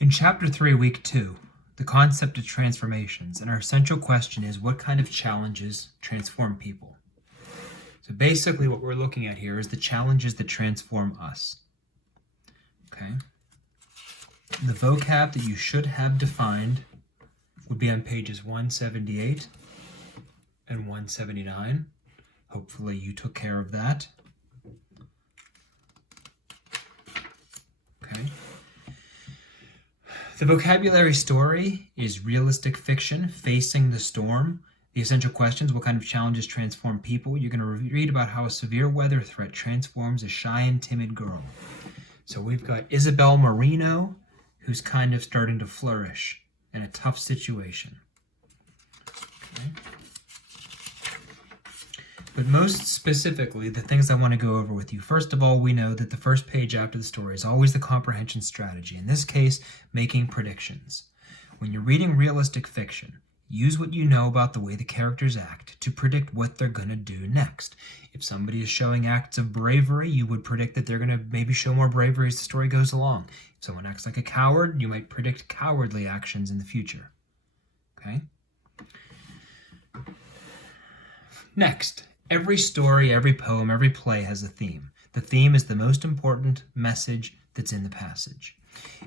In Chapter 3, Week 2, the concept of transformations, and our essential question is what kind of challenges transform people? So basically what we're looking at here is the challenges that transform us. Okay? The vocab that you should have defined would be on pages 178 and 179. Hopefully you took care of that. Okay. The vocabulary story is realistic fiction facing the storm. The essential questions: what kind of challenges transform people? You're going to read about how a severe weather threat transforms a shy and timid girl. So we've got Isabel Marino, who's kind of starting to flourish in a tough situation. Okay. But most specifically, the things I want to go over with you. First of all, we know that the first page after the story is always the comprehension strategy. In this case, making predictions. When you're reading realistic fiction, use what you know about the way the characters act to predict what they're going to do next. If somebody is showing acts of bravery, you would predict that they're going to maybe show more bravery as the story goes along. If someone acts like a coward, you might predict cowardly actions in the future. Okay? Next, every story, every poem, every play has a theme. The theme is the most important message that's in the passage.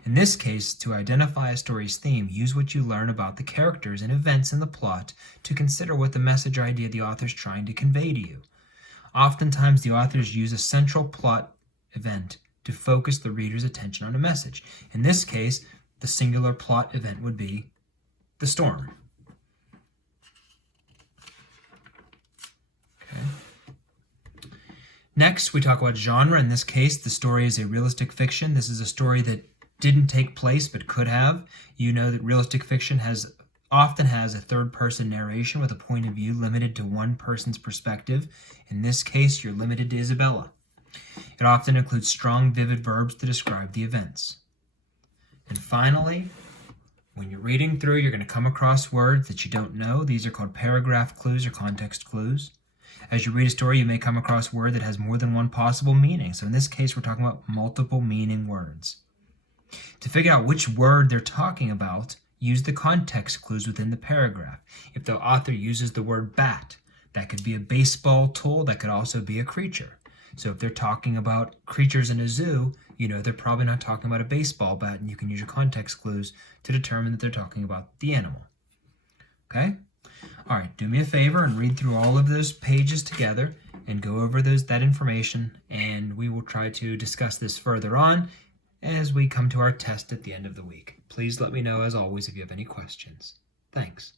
In this case, to identify a story's theme, use what you learn about the characters and events in the plot to consider what the message idea the author is trying to convey to you. Oftentimes, the authors use a central plot event to focus the reader's attention on a message. In this case, the singular plot event would be the storm. Next, we talk about genre. In this case, the story is a realistic fiction. This is a story that didn't take place but could have. You know that realistic fiction often has a third-person narration with a point of view limited to one person's perspective. In this case, you're limited to Isabella. It often includes strong, vivid verbs to describe the events. And finally, when you're reading through, you're going to come across words that you don't know. These are called paragraph clues or context clues. As you read a story, you may come across a word that has more than one possible meaning. So in this case, we're talking about multiple meaning words. To figure out which word they're talking about, use the context clues within the paragraph. If the author uses the word bat, that could be a baseball tool, that could also be a creature. So if they're talking about creatures in a zoo, you know they're probably not talking about a baseball bat, and you can use your context clues to determine that they're talking about the animal. Okay? All right, do me a favor and read through all of those pages together and go over that information, and we will try to discuss this further on as we come to our test at the end of the week. Please let me know, as always, if you have any questions. Thanks.